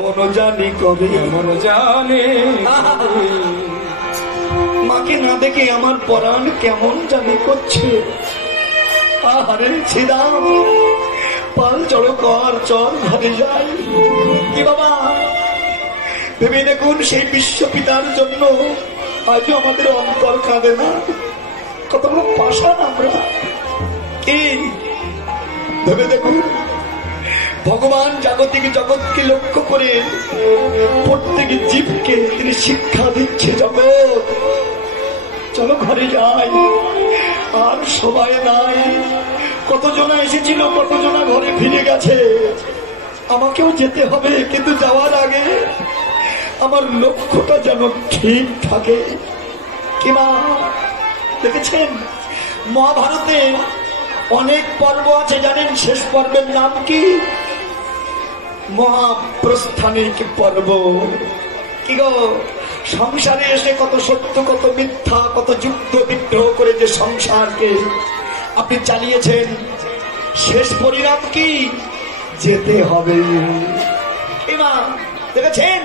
মনোজানি কবে মনোজানে মাকে না দেখে আমার পরাণ কেমন জানি করছে। আহারে ছিলাম পাল চড়ো কর চল ঘরে যাই। কি বাবা ভেবে দেখুন সেই বিশ্বপিতার জন্য আজও আমাদের অন্তর কাঁদে না। কত বড় পাষাণ আমরা। কি ভেবে দেখুন ভগবান জাগতিক জগৎকে লক্ষ্য করে প্রত্যেক জীবকে তিনি শিক্ষা দিচ্ছে। জগৎ চলো ঘরে যাই, আর সবাই নাই। কতজনা এসেছিল, কতজনা ঘরে ফিরে গেছে। আমাকেও যেতে হবে, কিন্তু যাওয়ার আগে আমার লক্ষ্যটা যেন ঠিক থাকে। কিবা দেখেছেন মহাভারতে অনেক পর্ব আছে জানেন? শেষ পর্বের নাম কি? মহাপ্রস্থানিক পর্ব। কি গো, সংসারে এসে কত সত্য কত মিথ্যা কত যুদ্ধ বিদ্রোহ করে যে সংসারকে আপনি চালিয়েছেন, শেষ পরিণাম কি? যেতে হবে। কিবা দেখেছেন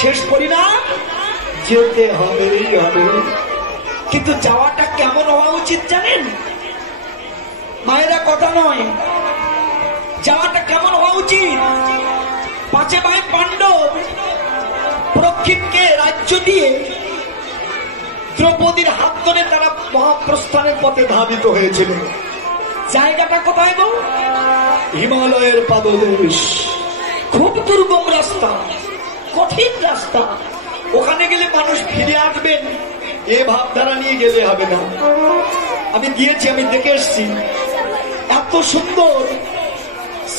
শেষ পরিণাম যেতে হবে। কিন্তু যাওয়াটা কেমন হওয়া উচিত জানেন মায়েরা? কথা নয়, যাওয়াটা কেমন হওয়া উচিত? পাঁচে ভাই পাণ্ডব পরীক্ষিতকে রাজ্য দিয়ে দ্রৌপদীর হাত ধরে তারা মহাপ্রস্থানের পথে ধাবিত হয়েছিল। জায়গাটা কোথায় গো? হিমালয়ের পাদদেশ। খুব দুর্গম রাস্তা, কঠিন রাস্তা। ওখানে গেলে মানুষ ফিরে আসবেন এ ভাবধারা নিয়ে গেলে হবে না। আমি গিয়েছি, আমি দেখে এসছি। এত সুন্দর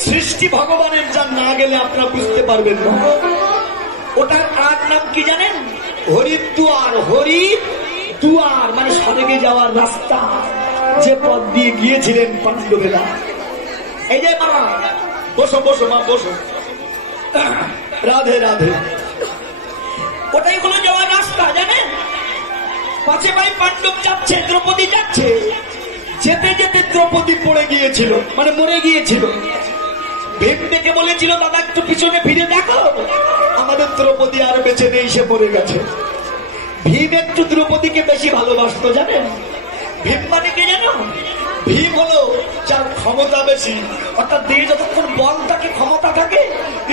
সৃষ্টি ভগবানের, যা না গেলে আপনারা বুঝতে পারবেন না। ওটার আর নাম কি জানেন? হরিদ্বার। হরিদ্বার মানে স্বর্গে যাওয়ার রাস্তা, যে পথ দিয়ে গিয়েছিলেন পাণ্ডবেরা। এই যে মা বসো বসো, মা বসো। রাধে রাধে। ওটাই হলো যাওয়ার রাস্তা জানেন? পাঁচে ভাই পাণ্ডব যাচ্ছে, দ্রৌপদী যাচ্ছে। যেতে যেতে দ্রৌপদী পড়ে গিয়েছিল, মানে মরে গিয়েছিল। ভীম ডেকে বলেছিল দাদা একটু পিছনে ফিরে দেখো, আমাদের দ্রৌপদী আর বেঁচে নেই, সে মরে গেছে। ভীম একটু দ্রৌপদীকে বেশি ভালোবাসতো জানেন? ভীম মানে কি জানো? ভীম হলো যার ক্ষমতা বেশি, অর্থাৎ দিয়ে যতক্ষণ বল থাকে, ক্ষমতা থাকে,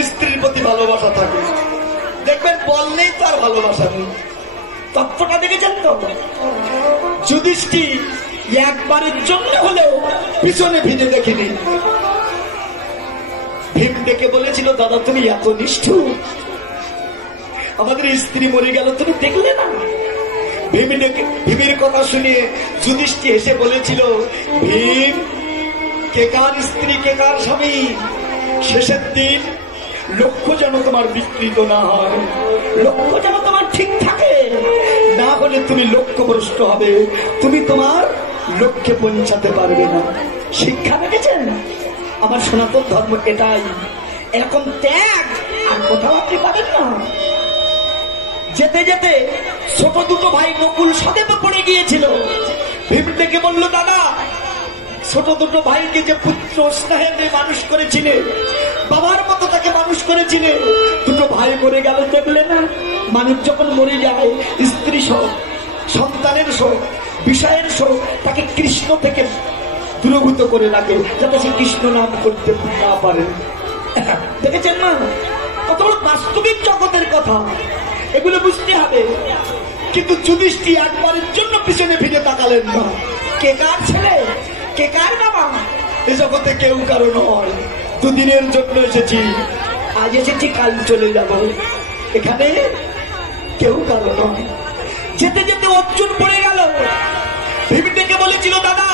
স্ত্রীর প্রতি ভালোবাসা থাকে। দেখবেন বল নেই তার ভালোবাসা নেই। তত্ত্বটা দেখেছেন তো? যুধিষ্ঠির একবারের জন্য হলেও পিছনে ফিরে দেখিনি। ভীম ডেকে বলেছিল দাদা তুমি এত নিষ্ঠুর, আমাদের স্ত্রী মরে গেল তুমি দেখলে না? ভীমের কথা শুনে যুধিষ্ঠির হেসে বলেছিল ভীম কে কার স্ত্রী কে কার স্বামী, শেষের দিন লক্ষ্য যেন তোমার বিকৃত না হয়, লক্ষ্য যেন তোমার ঠিক থাকে, না হলে তুমি লক্ষ্যভ্রষ্ট হবে, তুমি তোমার লক্ষ্যে পৌঁছাতে পারবে না। শিক্ষা দেখেছেন? আমার সনাতন ধর্ম এটাই। এরকম ত্যাগ আর কোথাও আপনি পাবেন না। যেতে যেতে ছোট দুটো ভাই নকুল সদেবে পড়ে গিয়েছিল। ভীম ডেকে বলল দাদা ছোট দুটো ভাইকে যে পুত্র স্নেহে মানুষ করেছিলে, বাবার মতো তাকে মানুষ করেছিলে, দুটো ভাই মরে গেল দেখলে না? মানুষ যখন মরে যায় স্ত্রী শোক, সন্তানের শোক, বিষয়ের শোক, তাকে কৃষ্ণ থেকে দূরভূত করে রাখে যাতে সে কৃষ্ণ নাম করতে না পারে। দেখেছেন না কত বড় বাস্তবিক জগতের কথা? এগুলো বুঝতে হবে। কিন্তু যুধিষ্ঠির একবারের জন্য পিছনে ফিরে তাকালেন না। কে কার ছেলে, কে কার বাবা? এ জগতে কেউ কারো নয়। দুদিনের জন্য এসেছি, আজ এসেছি কাল চলে যাব, এখানে কেউ কারো নয়। যেতে যেতে অর্জুন পড়ে গেল। ভীম ডেকে বলেছিল দাদা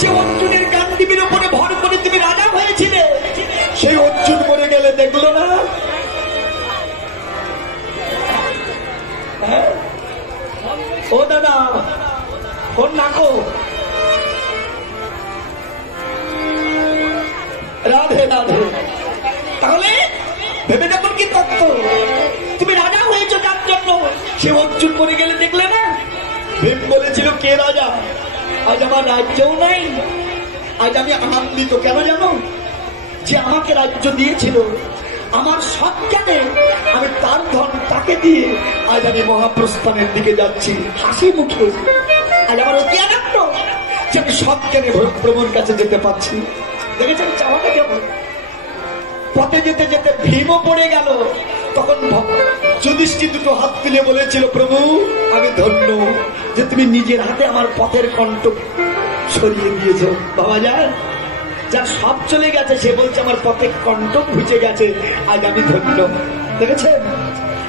যে অর্জুনের গান্ডীবের উপরে ভর করে তুমি রাজা হয়েছিলে, সেই অর্জুন মরে গেলে দেখলো না? ও দাদা ফোন নাকো। রাধে রাধে। তাহলে ভেবে দেখুন কি তত্ত্ব। তুমি রাজা হয়েছ তার জন্য, সে অর্জুন মরে গেলে দেখলে না? ভীম বলেছিল কে রাজা? আজ আমার রাজ্যও নাই, আজ আমি আনন্দিত। কেন জানো? যে আমাকে রাজ্য দিয়েছিল আমার সজ্ঞানে আমি তার ধন তাকে দিয়ে আজ আমি মহাপ্রস্থানের দিকে যাচ্ছি হাসি মুখে। আজ আমার অতি আনন্দ যে আমি সজ্ঞানে প্রভুর কাছে যেতে পারছি। দেখেছেন চাওয়াটা কেমন? পথে যেতে যেতে ভীমও পড়ে গেল। তখন যুধিষ্ঠির দুটো হাত তুলে বলেছিল, প্রভু আমি ধন্য যে তুমি নিজের হাতে আমার পথের কণ্ঠ সরিয়ে দিয়েছ। বাবা যান, যার সব চলে গেছে সে বলছে আমার পথের কণ্ঠ ঘুচে গেছে, আজ আমি ধন্য। দেখেছেন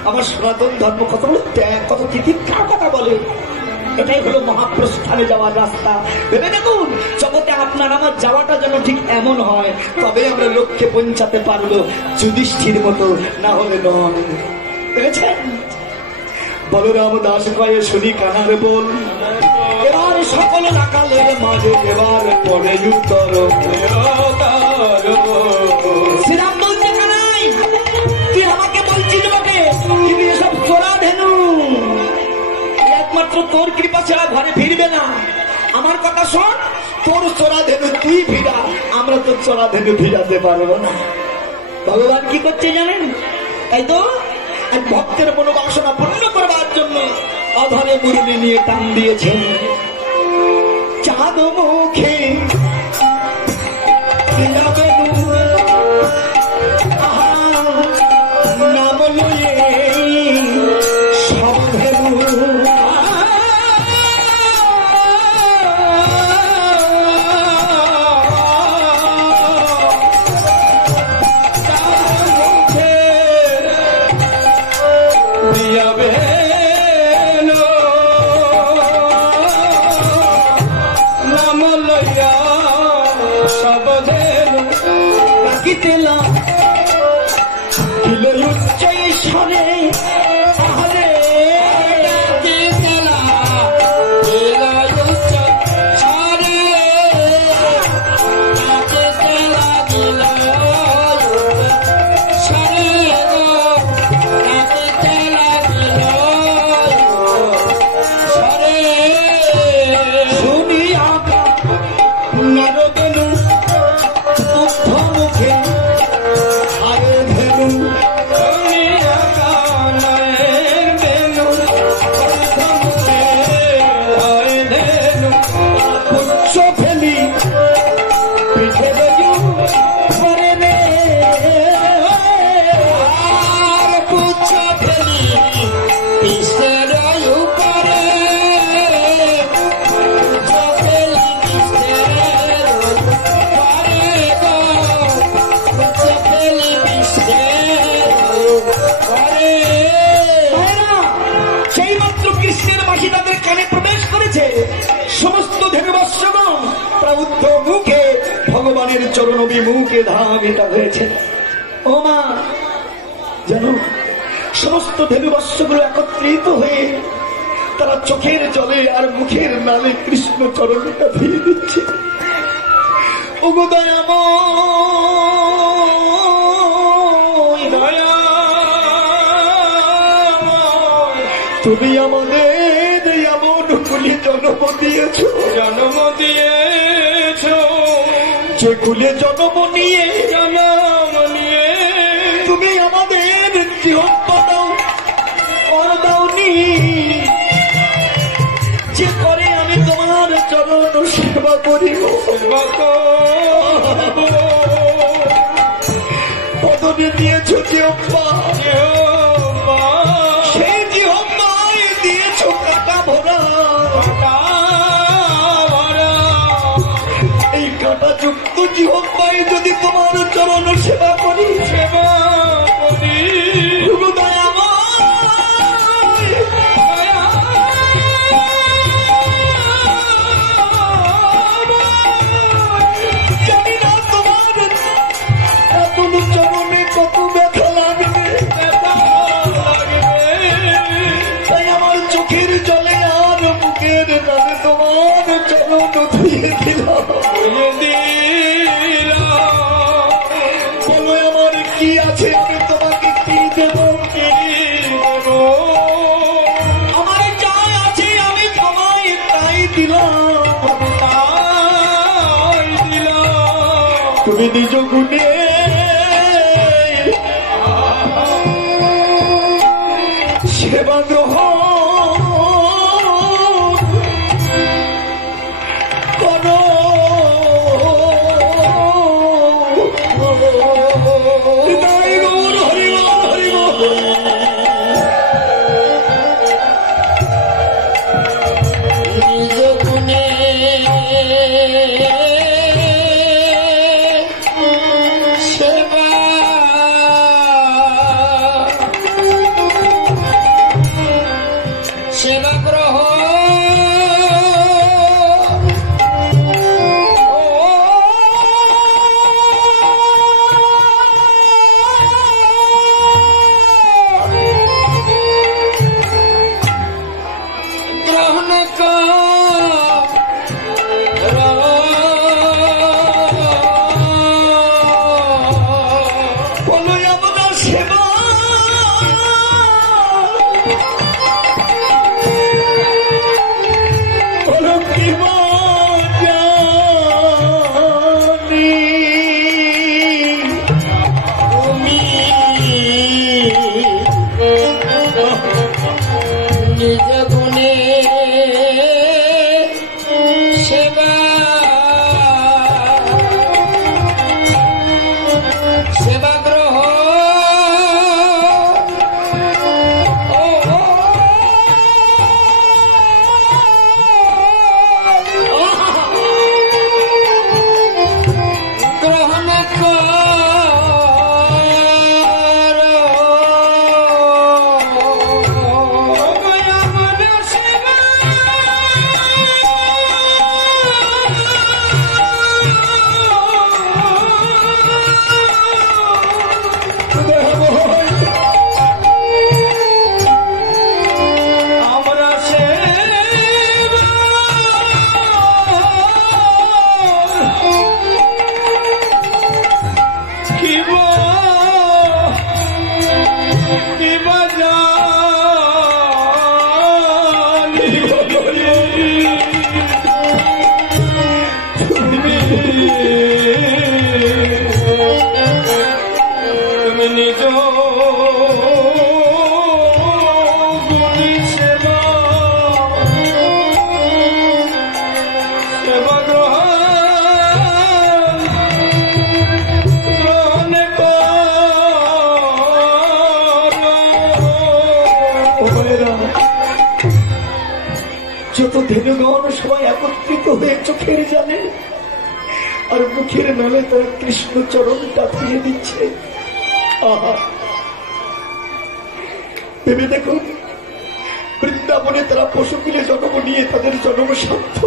আমার সনাতন ধর্ম কত বড় ত্যাগ, কত তিতিক্ষার কথা বলে। এটাই হলো মহাপ্রস্থানে যাওয়ার রাস্তা। ভেবে দেখুন জগতে আপনার আমার যাওয়াটা যেন ঠিক এমন হয়, তবে আমরা লক্ষ্যে পৌঁছাতে পারবো, যুধিষ্ঠির মতো না হলে নয়। দেখেছেন বলরাম দাস কয়ে শুনি কানার বল, এবার সকল নাকালের মাঝে এবার পড়ে উত্তর। শ্রীরাম বলছে কানাই তুই আমাকে বলছিস বটে, কিন্তু এসব চোরা ধেনু একমাত্র তোর কৃপা ছাড়া ঘরে ফিরবে না। আমার কথা শোন, তোর চোরা ধেনু তুই ভিড়া, আমরা তোর চোরা ধেনু ভিড়াতে পারবো না। ভগবান কি করছে জানেন? তাই তো আজ ভক্তের মনোবাসনা পূর্ণ করবার জন্য অধরে মুরলি নিয়ে টান দিয়েছেন। চাঁদ মুখে নাম লয়ে সব ভেলু ভগবানের চরণ বিমুখে ধাবিত হয়েছে। ও মা জানো সমস্ত ধেনুবৎসগুলো একত্রিত হয়ে তারা চোখের জলে আর মুখের নালে কৃষ্ণ চরণটা ধুয়ে দিচ্ছে। ওগো দয়াময় তুমি আমাদের এমন কুলে জন্ম দিয়েছ, যে কুলে জন্ম নিয়ে তুমি আমাদের জীবন দাওনি, যে করে আমি তোমার চরণ সেবা করিব। পদনে দিয়েছ জিহ্বা, সেই জিহ্বায় দিয়েছ কাটা ভরা। এই কাটা যুক্ত জিহ্বায় যদি তোমার চরণ সেবা করি, জানি না তোমার এমন চরণে কত ব্যথা লাগবে। তাই আমার চোখের জলে আর মুখের নামে তোমার চরণ ধুয়ে দিলাম। বলো আমার কি আছে, আমি তোমাকে কি দেব? আমার যা আছে আমি তোমায় তাই দিলাম। তুমি নিজ গুণে সেবা গ্রহণ করো। হৃদয় গৌর হরি বল হরি বল। নিজ গুণে সেবা সেবা গ্রহণ গ্রহণ বলো আমরা সেবা বলো কি জানি তুমি নিজ গুণে সেবা সেবা গ্রহণ গ্রহণ আমরা তুমি নিজ গুণী সেবা সেবা গ্রহণ গ্রহণ করো। যত ধেনুগণ সবাই একত্রিত হয়ে চোখের জানে আর মুখের নামে তারা কৃষ্ণ চরণটা ফিরে দিচ্ছে। আহা, ভেবে দেখো বৃন্দাবনে তারা পশুকুলে জন্ম নিয়ে তাদের জন্ম সাধ্য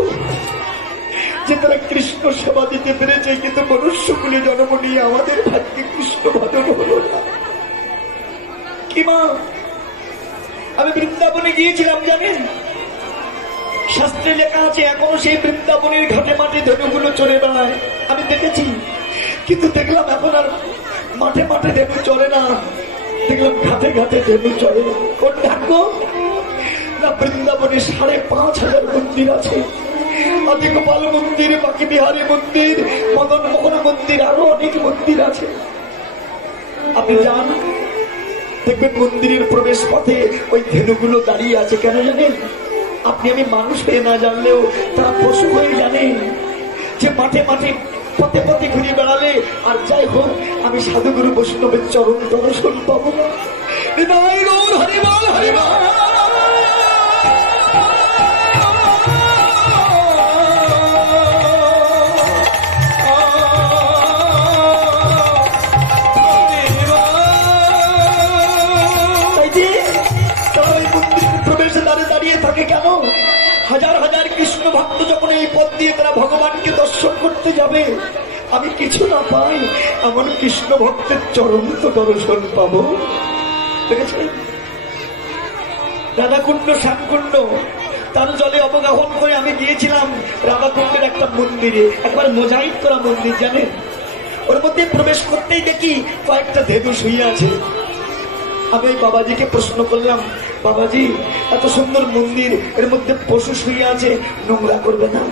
যে তারা কৃষ্ণ সেবা দিতে পেরেছে, কিন্তু মনুষ্যকুলে জন্ম নিয়ে আমাদের ভাগ্যে কৃষ্ণ ভাদন হলো না। কি মা, আমি বৃন্দাবনে গিয়েছিলাম জানেন, শাস্ত্রে লেখা আছে এখনো সেই বৃন্দাবনের ঘাটে মাঠে ধনুগুলো চড়ে বেড়ায়, আমি দেখেছি। কিন্তু দেখলাম এখন আর মাঠে মাঠে ধেনু চড়ে না, দেখলাম ঘাটে ঘাটে ধেনু চড়ে। কোন ভাগ্য না, বৃন্দাবনে 5,500 মন্দির আছে। আদি গোপাল মন্দির, বাকি বিহারী মন্দির, মদন মোহন মন্দির, আরো অনেক মন্দির আছে। আপনি যান, দেখবেন মন্দিরের প্রবেশ পথে ওই ধেনুগুলো দাঁড়িয়ে আছে। কেন জানেন? আপনি আমি মানুষ হয়ে না জানলেও তারা পশু হয়ে জানে যে মাঠে মাঠে পথে পথে ঘুরে বেড়ালে আর যাই হোক আমি সাধুগুরু বৈষ্ণবের চরণ দর্শন পাবো। হৃদয় গৌর হরিবল হরিবল। প্রবেশে দাঁড়িয়ে থাকে কেন? হাজার হাজার কৃষ্ণ ভক্ত যখন এই পথ দিয়ে তারা ভগবানকে দর্শন করতে যাবে, আমি কিছু না পাই এমন কৃষ্ণ ভক্তের চরণ তো দর্শন পাবো। দেখেছেন রাধাকুণ্ড শ্যামকুণ্ড তার জলে অবগাহন করে আমি গিয়েছিলাম রাধাকুণ্ডের একটা মন্দিরে, একবার মোজাইক করা মন্দির জানেন। ওর মধ্যে প্রবেশ করতেই দেখি কয়েকটা ধেনু শুয়ে আছে। আমি ওই বাবাজিকে প্রশ্ন করলাম, বাবাজি এত সুন্দর মন্দির, এর মধ্যে পশু শুয়ে আছে, নোংরা করবে না?